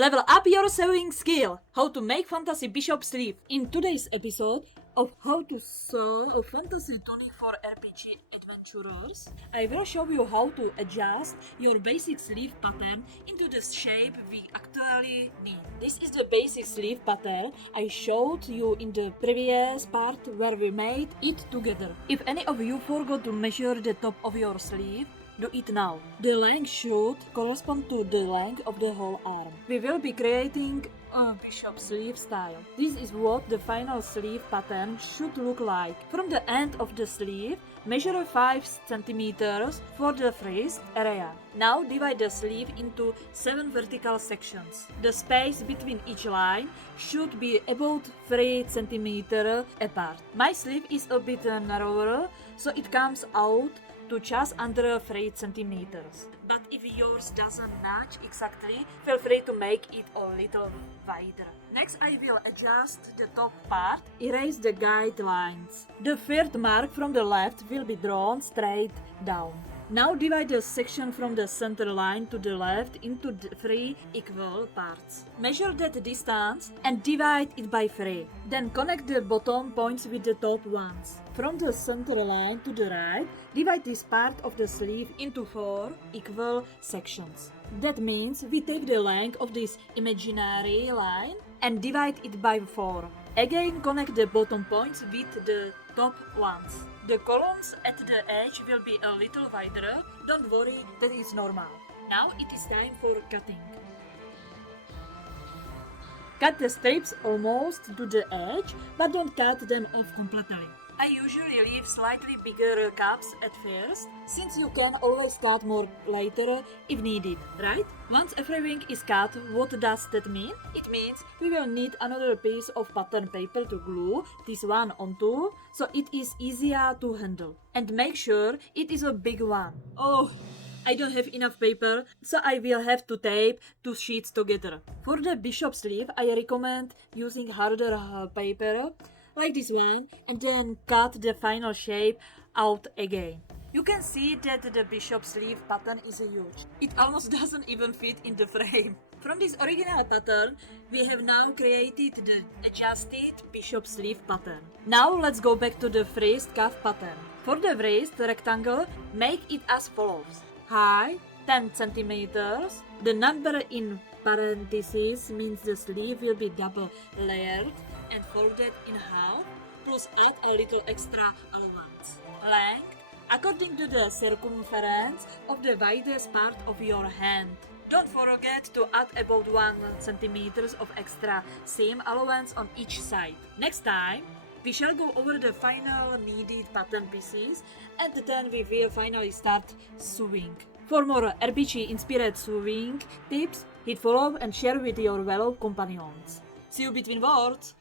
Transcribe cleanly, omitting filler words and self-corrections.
Level up your sewing skill! How to make fantasy bishop sleeve. In today's episode of how to sew a fantasy tunic for RPG adventurers, I will show you how to adjust your basic sleeve pattern into the shape we actually need. This is the basic sleeve pattern I showed you in the previous part where we made it together. If any of you forgot to measure the top of your sleeve, do it now. The length should correspond to the length of the whole arm. We will be creating a bishop sleeve style. This is what the final sleeve pattern should look like. From the end of the sleeve, measure 5 cm for the wrist area. Now divide the sleeve into 7 vertical sections. The space between each line should be about 3 cm apart. My sleeve is a bit narrower, so it comes out to just under 3 centimeters. But if yours doesn't match exactly, feel free to make it a little wider. Next, I will adjust the top part, erase the guidelines. The third mark from the left will be drawn straight down. Now divide the section from the center line to the left into 3 equal parts. Measure that distance and divide it by 3. Then connect the bottom points with the top ones. From the center line to the right, divide this part of the sleeve into 4 equal sections. That means we take the length of this imaginary line and divide it by 4. Again, connect the bottom points with the top ones. The columns at the edge will be a little wider. Don't worry, that is normal. Now it is time for cutting. Cut the strips almost to the edge, but don't cut them off completely. I usually leave slightly bigger cups at first, since you can always cut more later if needed, right? Once everything is cut, what does that mean? It means we will need another piece of pattern paper to glue this one onto, so it is easier to handle. And make sure it is a big one. Oh, I don't have enough paper, so I will have to tape 2 sheets together. For the bishop sleeve, I recommend using harder paper, like this one, and then cut the final shape out again. You can see that the bishop sleeve pattern is huge. It almost doesn't even fit in the frame. From this original pattern, we have now created the adjusted bishop sleeve pattern. Now let's go back to the wrist cuff pattern. For the wrist rectangle, make it as follows. Height 10 centimeters. The number in parentheses means the sleeve will be double layered and folded in half, plus add a little extra allowance. Length according to the circumference of the widest part of your hand. Don't forget to add about 1 cm of extra seam allowance on each side. Next time, we shall go over the final needed pattern pieces, and then we will finally start sewing. For more RPG inspired sewing tips, hit follow and share with your fellow companions. See you between words!